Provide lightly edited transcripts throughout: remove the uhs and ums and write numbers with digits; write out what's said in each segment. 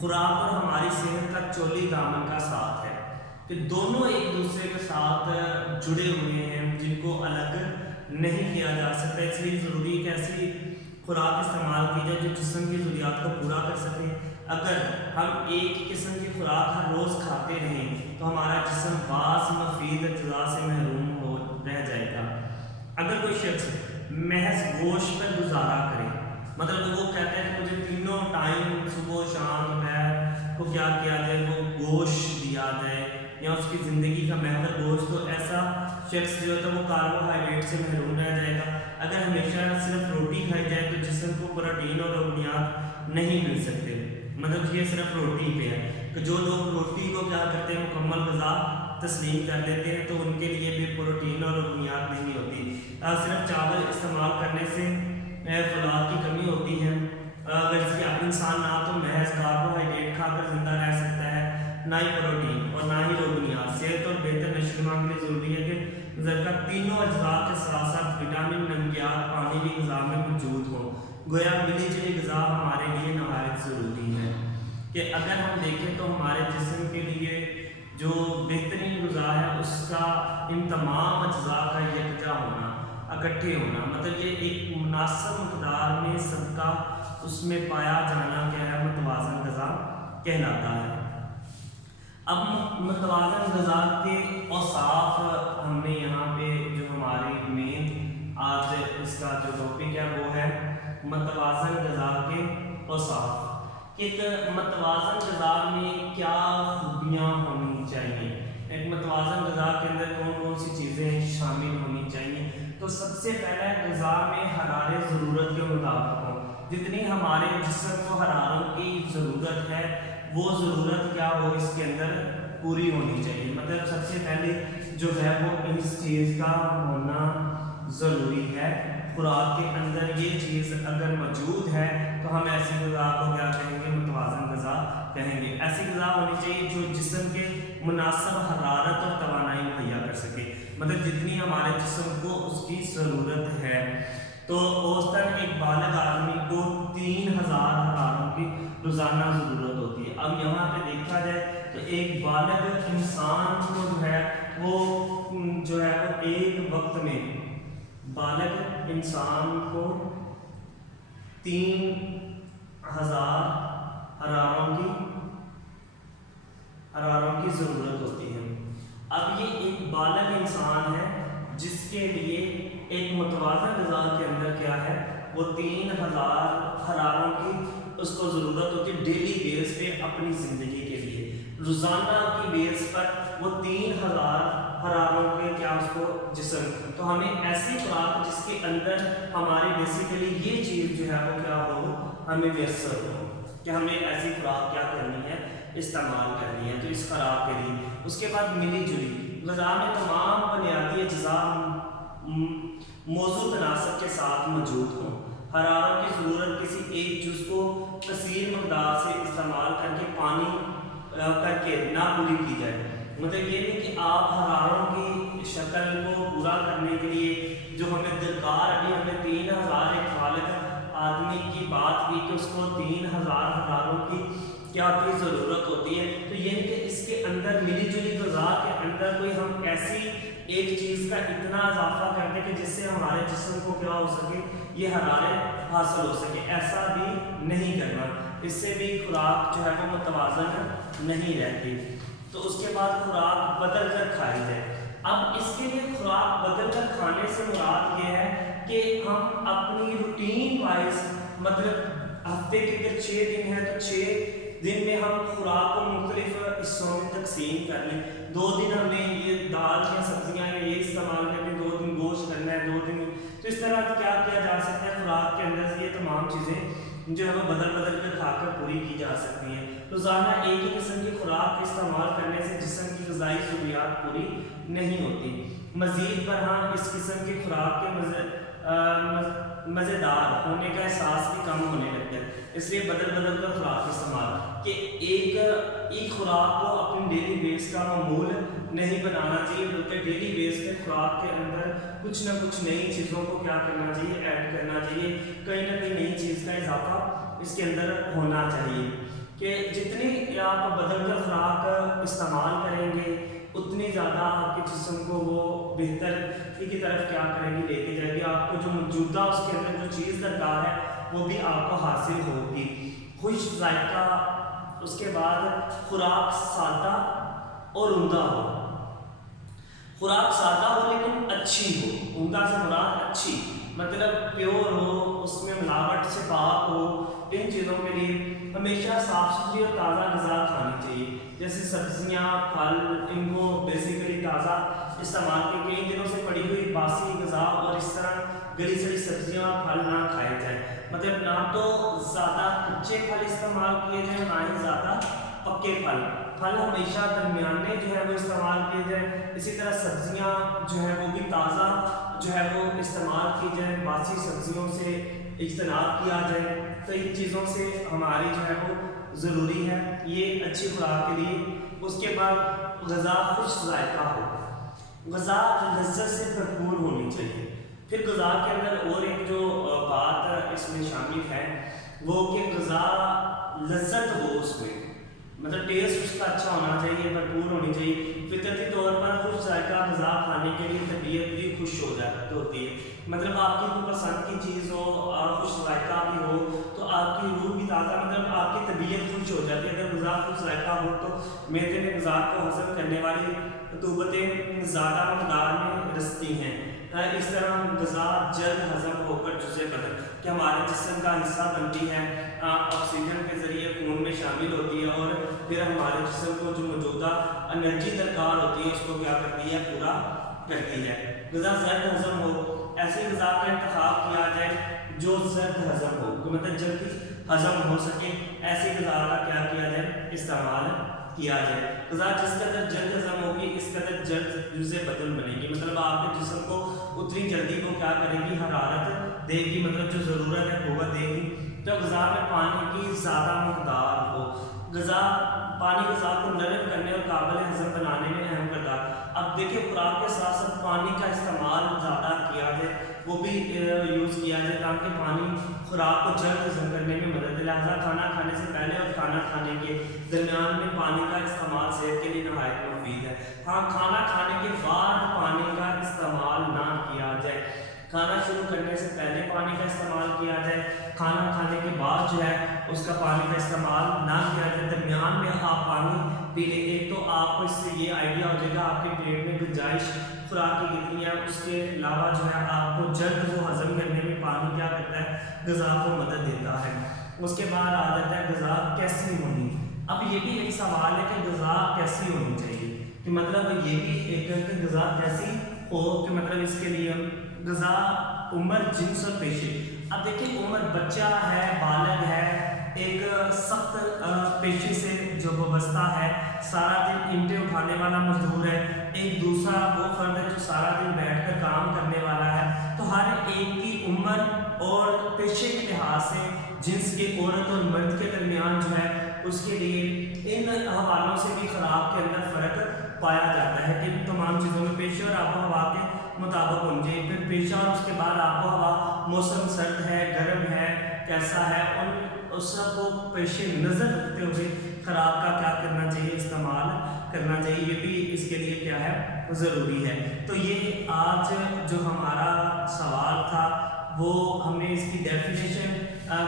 خوراک اور ہماری صحت کا چولی دامن کا ساتھ ہے کہ دونوں ایک دوسرے کے ساتھ جڑے ہوئے ہیں جن کو الگ نہیں کیا جا سکتا. اس لیے ضروری ہے کہ ایسی خوراک استعمال کی جائے جو جسم کی ضروریات کو پورا کر سکے. اگر ہم ایک قسم کی خوراک ہر روز کھاتے رہیں تو ہمارا جسم بعض مفید اجزاء سے محروم ہو رہ جائے گا. اگر کوئی شخص محض گوشت پر گزارا کرے، مطلب وہ کہتے ہیں کہ مجھے تینوں ٹائم صبح شام دوپہر کو کیا کیا جائے، وہ گوشت دیا جائے یا اس کی زندگی کا محور گوشت، تو ایسا شخص جو ہے وہ کاربوہائیڈریٹ سے محروم رہ جائے گا. اگر ہمیشہ صرف روٹی کھائی جائے تو جسم کو پروٹین اور لغویات نہیں مل سکتے. مطلب یہ صرف روٹی پہ ہے کہ جو لوگ روٹی کو کیا کرتے ہیں مکمل غذا تسلیم کر لیتے ہیں تو ان کے لیے بھی پروٹین اور لغویات نہیں ہوتی. صرف چاول استعمال کرنے سے فولاد کی کمی ہوتی ہے. اگر انسان نہ تو محض کاربوہائیڈریٹ کھا کر زندہ رہ سکتا ہے، نہ ہی پروٹین اور نہ ہی لغویات. صحت اور بہتر نشو و نما کے لیے ضروری ہے کہ ذکر تینوں اجزاء کے ساتھ ساتھ وٹامن، نمکیات، پانی بھی غذا میں موجود ہوں. گویا ملی جلی غذا ہمارے لیے نہایت ضروری ہے کہ اگر ہم دیکھیں تو ہمارے جسم کے لیے جو بہترین غذا ہے اس کا ان تمام اجزاء کا یکجا ہونا، اکٹھے ہونا، مطلب یہ ایک مناسب مقدار میں سب کا اس میں پایا جانا کیا ہے متوازن غذا کہلاتا ہے. اب متوازن غذا کے اوصاف ہم نے یہاں پہ جو ہماری مین آج اس کا جو ٹاپک ہے وہ ہے متوازن غذا کے اوصاف. ایک متوازن غذا میں کیا خوبیاں ہونی چاہیے، ایک متوازن غذا کے اندر کون کون سی چیزیں شامل ہونی چاہیے. تو سب سے پہلے غذا میں حرارت ضرورت کے مطابق ہو. جتنی ہمارے جسم کو حرارت کی ضرورت ہے وہ ضرورت کیا ہو اس کے اندر پوری ہونی چاہیے. مطلب سب سے پہلے جو ہے وہ اس چیز کا ہونا ضروری ہے. خوراک کے اندر یہ چیز اگر موجود ہے تو ہم ایسی غذا کو کیا کہیں گے متوازن غذا کہیں گے. ایسی غذا ہونی چاہیے جو جسم کے مناسب حرارت اور توانائی مہیا کر سکے. مطلب جتنی ہمارے جسم کو اس کی ضرورت ہے. تو اوسطاً ایک بالغ آدمی کو 3000 حرارتوں کی روزانہ ضرورت ہوتی ہے. اب یہاں پہ دیکھا جائے تو ایک بالغ انسان کو جو ہے وہ ایک وقت میں بالغ انسان کو 3000 حرارتوں کی ضرورت ہوتی ہے. اب یہ ایک بالغ انسان ہے جس کے لیے ایک متوازن غذا کے اندر کیا ہے وہ 3000 حرارتوں کی اس کو ضرورت ہوتی ہے ڈیلی بیس پہ اپنی زندگی کے لیے. روزانہ کی بیس پر وہ 3000 حرارتوں کے کیا اس کو جسم. تو ہمیں ایسی خوراک جس کے اندر ہماری بیسیکلی یہ چیز جو ہے وہ کیا ہو ہمیں میسر ہو کہ ہمیں ایسی خوراک کیا کرنی ہے استعمال کرنی ہے. تو اس خوراک کے لیے اس کے بعد ملی جلی غذا میں تمام بنیادی اجزاء موضوع تناسب کے ساتھ موجود ہوں. حرارت کی ضرورت کسی ایک جز کو کثیر مقدار سے استعمال کر کے پانی کر کے نہ پوری کی جائے. مطلب یہ نہیں کہ آپ حرارتوں کی شکل کو پورا کرنے کے لیے جو ہمیں درکار ابھی ہمیں 3000 ایک بالغ آدمی کی بات کی کہ اس کو 3000 حرارتوں کی کیا کی ضرورت ہوتی ہے. تو یہ نہیں کہ اس کے اندر ملی جلی غذا کے اندر کوئی ہم ایسی ایک چیز کا اتنا اضافہ کر دیں کہ جس سے ہمارے جسم کو کیا ہو سکے یہ حرارت حاصل ہو سکے. ایسا بھی نہیں کرنا، اس سے بھی خوراک جو ہے وہ متوازن نہیں رہتی. تو اس کے بعد خوراک بدل کر کھائی جائے. اب اس کے لیے خوراک بدل کر کھانے سے مراد یہ ہے کہ ہم اپنی روٹین وائز مطلب ہفتے کے اگر 6 دن ہے تو 6 دن میں ہم خوراک کو مختلف حصوں میں تقسیم کر لیں. 2 دن ہم نے یہ دال یا سبزیاں یہ استعمال کریں، 2 دن گوشت کرنا ہے، 2 دن. تو اس طرح کیا کیا جا سکتا ہے خوراک کے اندر سے یہ تمام چیزیں جو ہے وہ بدل بدل کر کھا کر پوری کی جا سکتی ہیں. روزانہ ایک ہی قسم کی خوراک استعمال کرنے سے جسم کی غذائی ضروریات پوری نہیں ہوتی. مزید پر ہاں اس قسم کی خوراک کے مزیدار ہونے کا احساس بھی کم ہونے لگتا ہے. اس لیے بدل بدل کر خوراک استعمال کہ ایک خوراک کو اپنی ڈیلی بیس کا معمول نہیں بنانا چاہیے، بلکہ ڈیلی بیس پہ خوراک کے اندر کچھ نہ کچھ نئی چیزوں کو کیا کرنا چاہیے ایڈ کرنا چاہیے. کہیں نہ کہیں نئی چیز کا اضافہ اس کے اندر ہونا چاہیے. کہ جتنی آپ بدل کر خوراک استعمال کریں گے اتنی زیادہ آپ کے جسم کو وہ بہتر کی طرف کیا کریں گی، لے کے جائے گی. آپ کو جو موجودہ اس کے اندر جو چیز درکار ہے وہ بھی آپ کو حاصل ہوگی. خوش ذائقہ، اس کے بعد خوراک سادہ اور عمدہ ہو. خوراک سادہ ہو لیکن اچھی ہو. عمدہ سے مراد اچھی، مطلب پیور ہو، اس میں ملاوٹ سے پاک ہو. ان چیزوں کے لیے ہمیشہ صاف ستھری اور تازہ غذا کھانی چاہیے، جیسے سبزیاں، پھل، ان کو بیسیکلی تازہ استعمال کے. کئی دنوں سے پڑی ہوئی باسی غذا اور اس طرح گلی سڑی سبزیاں اور پھل نہ کھائے جائیں. مطلب نہ تو زیادہ کچے پھل استعمال کیے جائیں، نہ ہی زیادہ پکے پھل. پھل ہمیشہ درمیانے جو ہے وہ استعمال کیے جائیں. اسی طرح سبزیاں جو ہے وہ بھی تازہ جو ہے وہ استعمال کی جائیں، باسی سبزیوں سے اجتناب کیا جائے. تو ان چیزوں سے ہماری جو ہے وہ ضروری ہے، یہ اچھی خوراک کے لیے. اس کے بعد غذا خوش ذائقہ ہو. غذا لذت سے بھرپور ہونی چاہیے. پھر غذا کے اندر اور ایک جو بات اس میں شامل ہے وہ کہ غذا لذت ہو، اس میں مطلب ٹیسٹ اس کا اچھا ہونا چاہیے، بھرپور ہونی چاہیے. فطرتی طور پر خوش ذائقہ غذا کھانے کے لیے طبیعت بھی خوش ہو جاتی ہوتی ہے. مطلب آپ کی کوئی پسند کی چیز ہو اور خوش ذائقہ بھی ہو تو آپ کی روح بھی تازہ، مطلب آپ کی طبیعت خوش ہو جاتی ہے. اگر غذا خوش ذائقہ ہو تو معدے میں غذا کو ہضم کرنے والی رطوبتیں زیادہ مقدار میں رستی ہیں. اس طرح غذا جلد ہضم ہو کر جزء بدن کہ ہمارے جسم کا حصہ بنتی ہے، آکسیجن کے ذریعے خون میں شامل ہوتی ہے اور پھر ہمارے جسم کو جو موجودہ انرجی درکار ہوتی ہے اس کو کیا کرتی ہے، پورا کرتی ہے. غذا زرد ہضم ہو. ایسی غذا کا انتخاب کیا جائے جو زرد ہضم ہو، مطلب جلدی ہضم ہو سکے. ایسی غذا کا کیا کیا جائے، استعمال کیا جائے. غذا جس قدر جلد ہضم ہوگی اس قدر جلد جزء بدن بنے گی. مطلب آپ کے جسم کو اتنی جلدی کو کیا کرے گی، حرارت دے گی، مطلب جو ضرورت ہے قوت دے گی. تو غذا میں پانی کی زیادہ مقدار ہو. غذا پانی غذا کو نرم کرنے اور قابل ہضم بنانے میں اہم کردار. اب دیکھیں خوراک کے ساتھ ساتھ پانی کا استعمال زیادہ کیا جائے، وہ بھی یوز کیا جائے تاکہ پانی خوراک کو جلد ہضم کرنے میں مدد دے. لہٰذا کھانا کھانے سے پہلے اور کھانا کھانے کے درمیان میں پانی کا استعمال صحت کے لیے نہایت مفید ہے. ہاں، کھانا کھانے کے بعد پانی کا استعمال نہ کیا جائے. کھانا شروع کرنے سے پہلے پانی کا استعمال کیا جائے، کھانا کھانے کے بعد جو ہے اس کا پانی کا استعمال نہ کیا جائے. درمیان میں آپ پانی پی لیں. ایک تو آپ کو اس سے یہ آئیڈیا ہو جائے گا آپ کے پیٹ میں گنجائش خوراک کی کتنی ہے. اس کے علاوہ جو ہے آپ کو جلد وہ ہضم کرنے میں پانی کیا کرتا ہے، غذا کو مدد دیتا ہے. اس کے بعد آ جاتا ہے غذا کیسی ہونی. اب یہ بھی ایک سوال ہے کہ غذا کیسی ہونی چاہیے، کہ مطلب یہ بھی ایک ہے کہ غذا کیسی ہو، کہ مطلب اس کے لیے غذا، عمر، جنس اور پیشے. اب دیکھیں عمر، بچہ ہے، بالغ ہے، ایک سخت پیشے سے جو وابستہ ہے، سارا دن اینٹیں اٹھانے والا مزدور ہے. ایک دوسرا وہ فرد ہے جو سارا دن بیٹھ کر کام کرنے والا ہے. تو ہر ایک کی عمر اور پیشے کے لحاظ سے جنس کے عورت اور مرد کے درمیان جو ہے اس کے لیے ان حوالوں سے بھی خوراک کے اندر فرق پایا جاتا ہے کہ تمام چیزوں میں پیشے اور آب و ہوا کے مطابق ہونی چاہیے. پھر پیشہ اور اس کے بعد آب و ہوا، موسم سرد ہے، گرم ہے، کیسا ہے، ان سب کو پیش نظر رکھتے ہوئے خوراک کا کیا کرنا چاہیے، استعمال کرنا چاہیے. یہ بھی اس کے لیے کیا ہے، ضروری ہے. تو یہ آج جو ہمارا سوال تھا وہ ہم نے اس کی ڈیفینیشن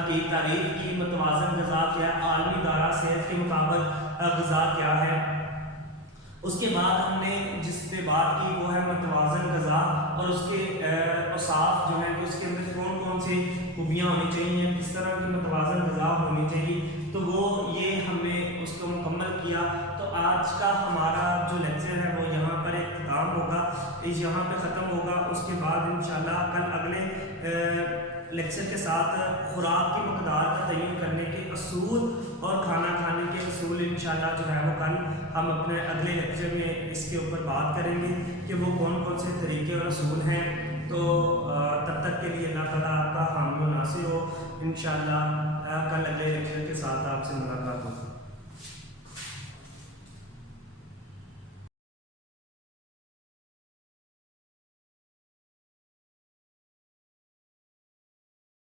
کی، تعریف کی. متوازن غذا کیا ہے، عالمی ادارہ صحت کے مطابق غذا کیا ہے. اس کے بعد ہم نے جس پہ بات کی وہ ہے متوازن غذا اور اس کے اوصاف جو ہیں، اس کے اندر کون کون سی خوبیاں ہونی چاہیے، کس طرح کی متوازن غذا ہونی چاہیے. تو وہ یہ ہم نے اس کو مکمل کیا. تو آج کا ہمارا جو لیکچر ہے وہ یہاں پر اختتام ہوگا، یہاں پہ ختم ہوگا. اس کے بعد انشاءاللہ کل اگلے لیکچر کے ساتھ خوراک کی مقدار کا تعین کرنے کے اصول اور کھانا کھانے کے اصول انشاءاللہ جو ہے وہ کل ہم اپنے اگلے لیکچر میں اس کے اوپر بات کریں گے کہ وہ کون کون سے طریقے اور اصول ہیں. تو تب تک کے لیے اللہ تعالیٰ آپ کا حامی و ناصر ہو. انشاءاللہ کل اگلے لیکچر کے ساتھ آپ سے ملاقات ہوگی.